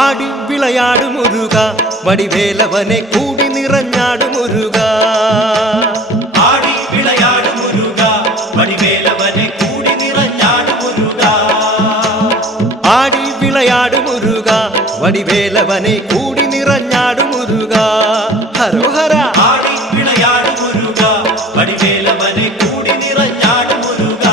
ആടി വിളയാടു മുരുക വടിവേലവനെ കൂടി നിറഞ്ഞാടു മുരുക. ആടി വിളയാടു മുരുക വടിവേലവനെ കൂടി നിറഞ്ഞാടു മുരുക. ആടി വിളയാടു മുരുക വടിവേലവനെ കൂടി നിറഞ്ഞാടു മുരുക. ഹരോഹര. ആടി വിളയാടു മുരുക വടിവേലവനെ കൂടി നിറഞ്ഞാടു മുരുക.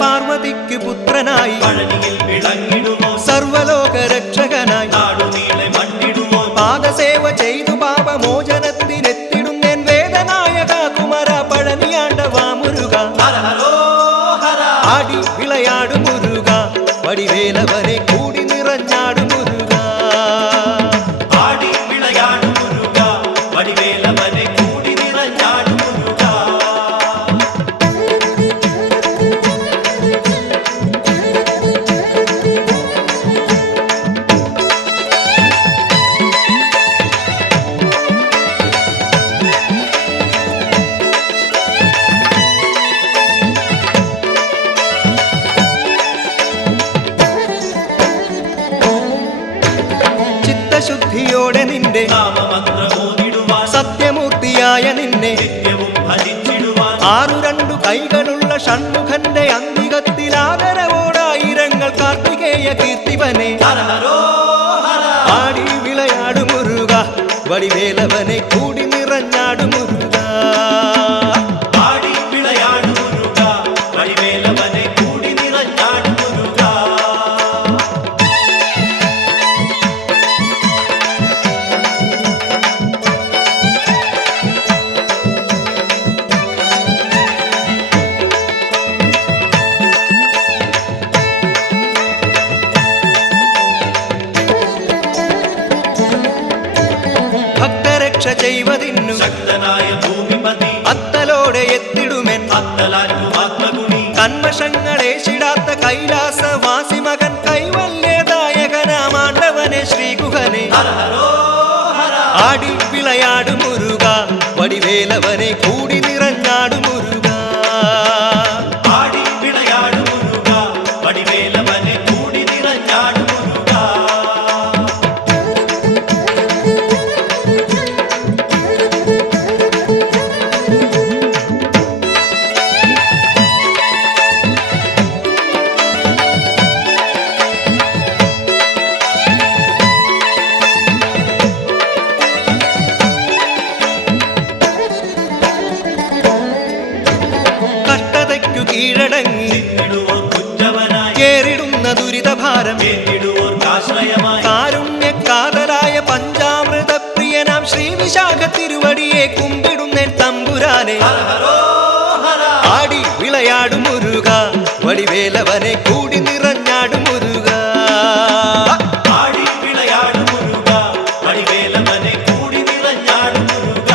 പാർവതിക്ക് പുത്രനായി പഴനിയിൽ വിളങ്ങിടുമോ സർവലോക രക്ഷകനായി നാടുനീളെ മണ്ണിടുമോ പാദസേവ ചെയ്തു പാപമോചനത്തിനെത്തിടുന്നേൻ വേദനായക കുമര പഴനിയാണ്ടവാ മുരുക. ആടി വിളയാടു മുരുക വടിവേലവനെ കൂടി നിറഞ്ഞാടു മുരുക. ആടി വിളയാടു മുരുക വടിവേലവനെ കൂടി നിറഞ്ഞാടു മുരുക. ചിത്തശുദ്ധിയോടെ നിന്റെ നാമമന്ത്രമോദിടുവാൻ സത്യമൂർത്തിയായ നിന്നെ നിത്യവും ഭജിച്ചിടുവാൻ ആറു രണ്ടു കൈകളുള്ള ഷൺമുഖന്റെ അന്തികത്തിൽ ആദരവോടായിരങ്ങൾ കാർത്തികേയ കീർത്തിവനെ. ആടി വിളയാടു മുരുക വടിവേലവനെ കൂടി നിറഞ്ഞാടു മുരുക. ആടി വിളയാടു മുരുക വടിവേലവനെ കൂടി നിറഞ്ഞാടു മുരുക. ഭക്തരക്ഷ ചെയ്വതിന്നു ശക്തനായ ഭൂമിപതി അത്തലോടെ എത്തിടുമെൻ അത്തലാറ്റുമാത്മഗുണി കന്മഷങ്ങളേശിടാത്ത കൈലാസവാസി മകൻ കൈവല്യദായകനാമാണ്ടവനെ ശ്രീഗുഹനെ. ആടി വിളയാടു മുരുക വടിവേലവനെ കൂടി നിറഞ്ഞാടു മുരുക. ആടി വിളയാടു മുരുക വടിവേലവനെ കൂടി നിറഞ്ഞാടു മുരുക. കഷ്ടതയ്ക്കു കീഴടങ്ങി നിന്നിടുവോർ കുറ്റവനായി കേറിടുന്ന ദുരിതഭാരം ഏറ്റിടുവോർ ആശ്രയമായി കാരുണ്യക്കാതലായ പഞ്ചാമൃത പ്രിയനാം ശ്രീ വിശാഖ തിരുവടിയെ കുമ്പിടുന്നേൻ തമ്പുരാനെ. ആടി വിളയാടു മുരുക വടിവേലവനെ കൂടി നിറഞ്ഞാടു മുരുക. ആടി വിളയാടു മുരുക വടിവേലവനെ കൂടി നിറഞ്ഞാടു മുരുക.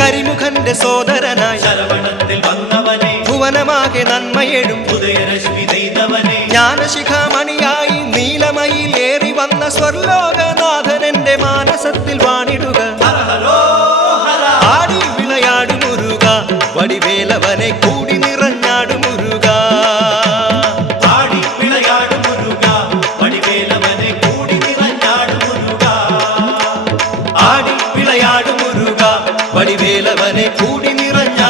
കരിമുഖന്റെ സോദരനായി ശരവണത്തിൽ വന്നവനെ ഭുവനമാകെ നന്മയെഴും ഉദയരശ്മി നെയ്തവനെ ജ്ഞാനശിഖാമണിയായി നീലമയിൽ ഏറി വന്ന സ്വർലോകനാഥനെന്റെ മാനസത്തിൽ വാണിടുക. ആടി വിളയാടു മുരുക വടിവേലവനെ കൂടി നിറഞ്ഞാടു മുരുക. ആടി വിളയാടു മുരുക വടിവേലവനെ കൂടി നിറഞ്ഞാടു വിളയാടും മുരുക വടിവേലവനെ കൂടി നിറഞ്ഞാടും